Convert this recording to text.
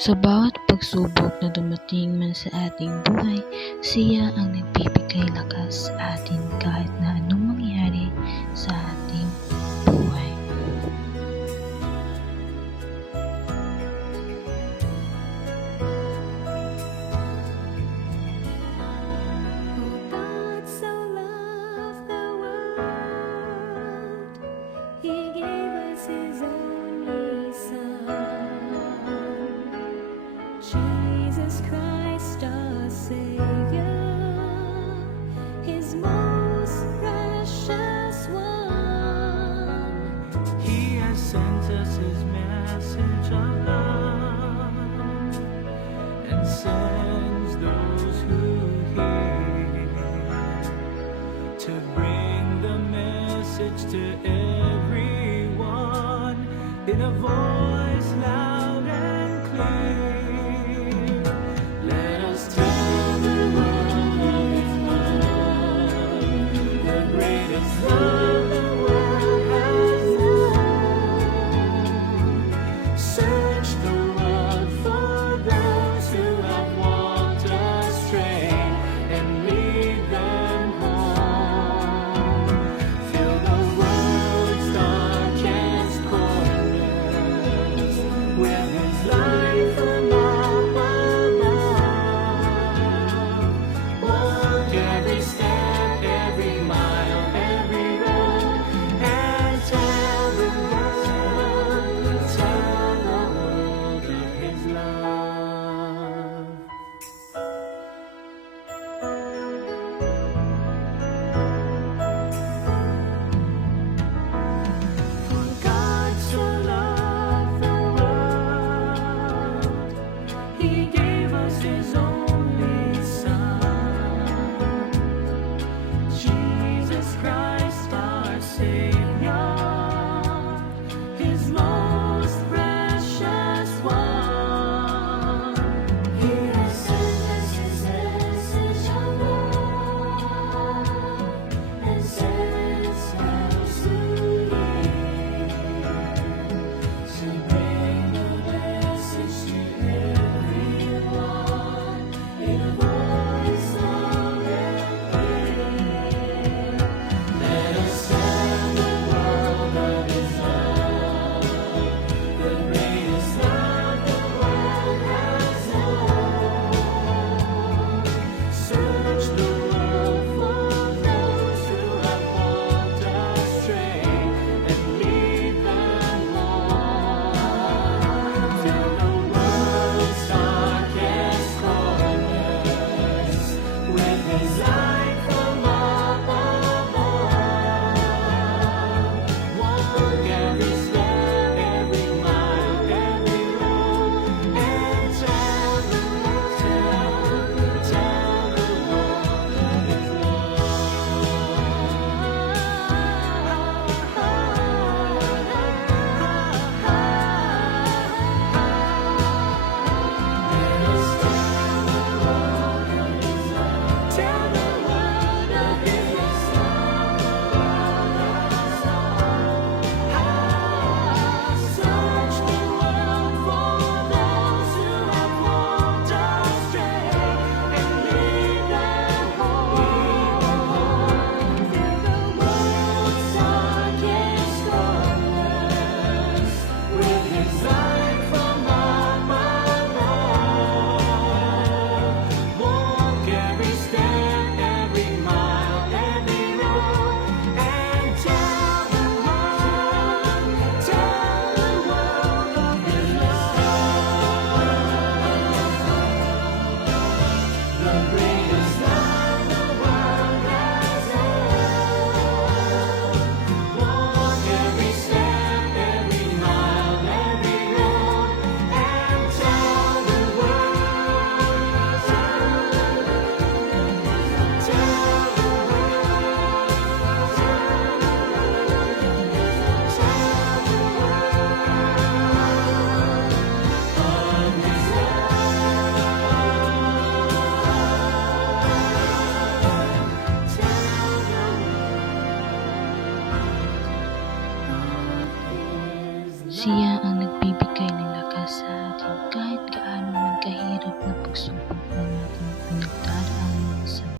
Sa bawat pagsubok na dumating man sa ating buhay, siya ang nagbibigay lakas sa atin kahit na anong mangyari sa ating buhay. God so loved the world, He gave us His only Son, Jesus Christ our Savior, His most precious one. He has sent us His message of love and sends those who hear to bring the message to everyone in a voice loud and clear. Let us tell the world of His love, the greatest love the world has known. Search the world for those who have walked astray and lead them home. Fill the world's darkest corners with His light from up above. Walk every step, every mile, every road, and tell the world of His love. For God so loved the world, He gave us His only Son, Jesus Christ our Savior, His most precious one. He has sent us His message of love and sends those who hear to bring the message to everyone in a voice loud and clear. Let us tell the world of His love, the greatest love the world has known. Search the world for those who have walked astray and lead them home. Fill the world's darkest corners with His light from up above. Walk every step, every mile, every road, and tell the world of His Search the world for those who have walked astray and lead them home. Fill the world's darkest corners with His light from up above. Walk every step, every mile, every road, and tell the world of His love. The greatest love the world has known. Walk every step, every mile, every road, and tell the world, Siya ang nagbibigay ng lakas sa atin